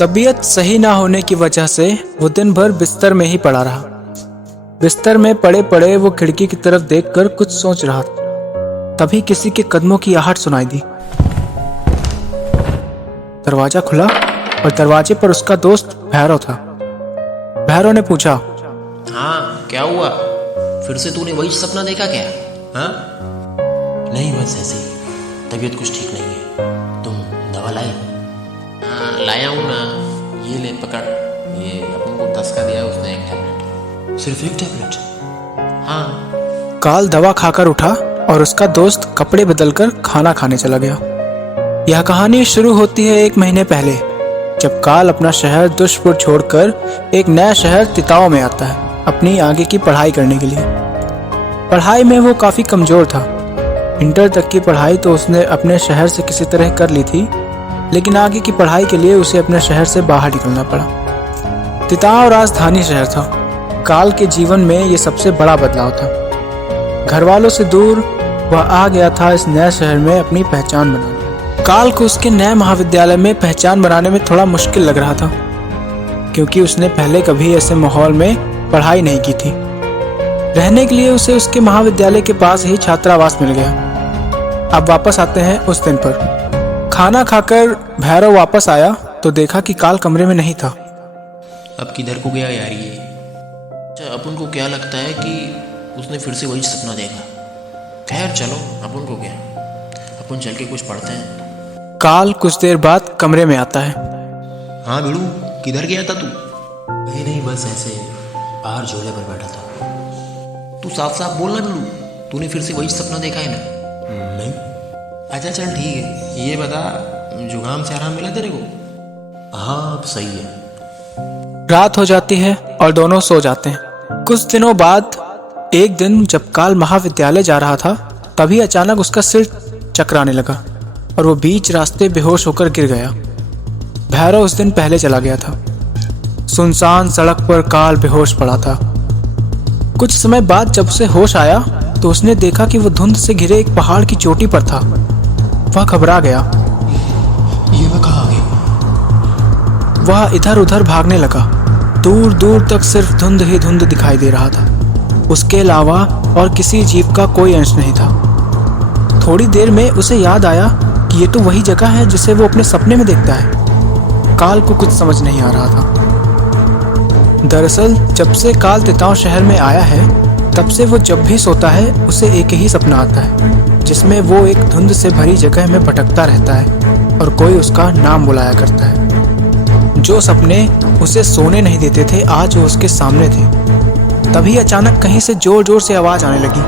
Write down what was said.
तबीयत सही ना होने की वजह से वो दिन भर बिस्तर में ही पड़ा रहा। बिस्तर में पड़े पड़े वो खिड़की की तरफ देखकर कुछ सोच रहा था। तभी किसी के कदमों की आहट सुनाई दी। दरवाजा खुला और दरवाजे पर उसका दोस्त भैरव था। भैरव ने पूछा, हाँ क्या हुआ? फिर से तूने वही सपना देखा क्या? हाँ? नहीं, बस ऐसे ही। तबीयत कुछ ठीक नहीं है। तुम दवा लाए? हाँ लाया हूँ ना। ये ले पकड़। ये अपन को 10 का दिया उसने, एक टैबलेट। सिर्फ एक टैबलेट? हाँ। काल दवा खाकर उठा और उसका दोस्त कपड़े बदलकर खाना खाने चला गया। यह कहानी शुरू होती है 1 महीने पहले, जब काल अपना शहर दुष्टपुर छोड़कर एक नया शहर तिताव में आता है अपनी आगे की पढ़ाई करने के लिए। पढ़ाई में वो काफ़ी कमज़ोर था। इंटर तक की पढ़ाई तो उसने अपने शहर से किसी तरह कर ली थी, लेकिन आगे की पढ़ाई के लिए उसे अपने शहर से बाहर निकलना पड़ा। तिताव राजधानी शहर था। काल के जीवन में ये सबसे बड़ा बदलाव था। घर वालों से दूर वह आ गया था इस नए शहर में अपनी पहचान बनाने। काल को उसके नए महाविद्यालय में पहचान बनाने में थोड़ा मुश्किल लग रहा था, क्योंकि उसने पहले कभी ऐसे माहौल में पढ़ाई नहीं की थी। रहने के लिए उसे उसके महाविद्यालय के पास ही छात्रावास मिल गया। अब वापस आते हैं उस दिन पर। खाना खाकर भैरव वापस आया तो देखा कि काल कमरे में नहीं था। अब किधर को गया यार ये? अच्छा, अपन को क्या लगता है कि उसने फिर से वही सपना देखा। खैर चलो, अपन को क्या, अपन चल के कुछ पढ़ते हैं। काल कुछ देर बाद कमरे में आता है। हाँ बिड़ू, किधर गया था तू? नहीं, बस ऐसे बाहर झूले पर बैठा था। तू साफ साफ बोलना बिड़ू, तूने फिर से वही सपना देखा है ना? नहीं। अच्छा चल ठीक है, ये बता, जुकाम से आराम मिला तेरे को? हाँ, अब सही है। रात हो जाती है और दोनों सो जाते हैं। कुछ दिनों बाद एक दिन जब काल महाविद्यालय जा रहा था, तभी अचानक उसका सिर चकराने लगा और वो बीच रास्ते बेहोश होकर गिर गया। भैरव उस दिन पहले चला गया था। सुनसान सड़क पर काल बेहोश पड़ा था। कुछ समय बाद जब उसे होश आया तो उसने देखा कि वो धुंध से घिरे एक पहाड़ की चोटी पर था। वह घबरा गया। ये मैं कहाँ आ गया? वह इधर उधर भागने लगा। दूर दूर तक सिर्फ धुंध ही धुंध दिखाई दे रहा था। उसके अलावा और किसी जीव का कोई अंश नहीं था। थोड़ी देर में उसे याद आया कि ये तो वही जगह है जिसे वो अपने सपने में देखता है। काल को कुछ समझ नहीं आ रहा था। दरअसल जब से काल तिताव शहर में आया है, तब से वो जब भी सोता है उसे एक ही सपना आता है, जिसमें वो एक धुंध से भरी जगह में भटकता रहता है और कोई उसका नाम बुलाया करता है। जो सपने उसे सोने नहीं देते थे, आज वो उसके सामने थे। तभी अचानक कहीं से जोर जोर से आवाज आने लगी।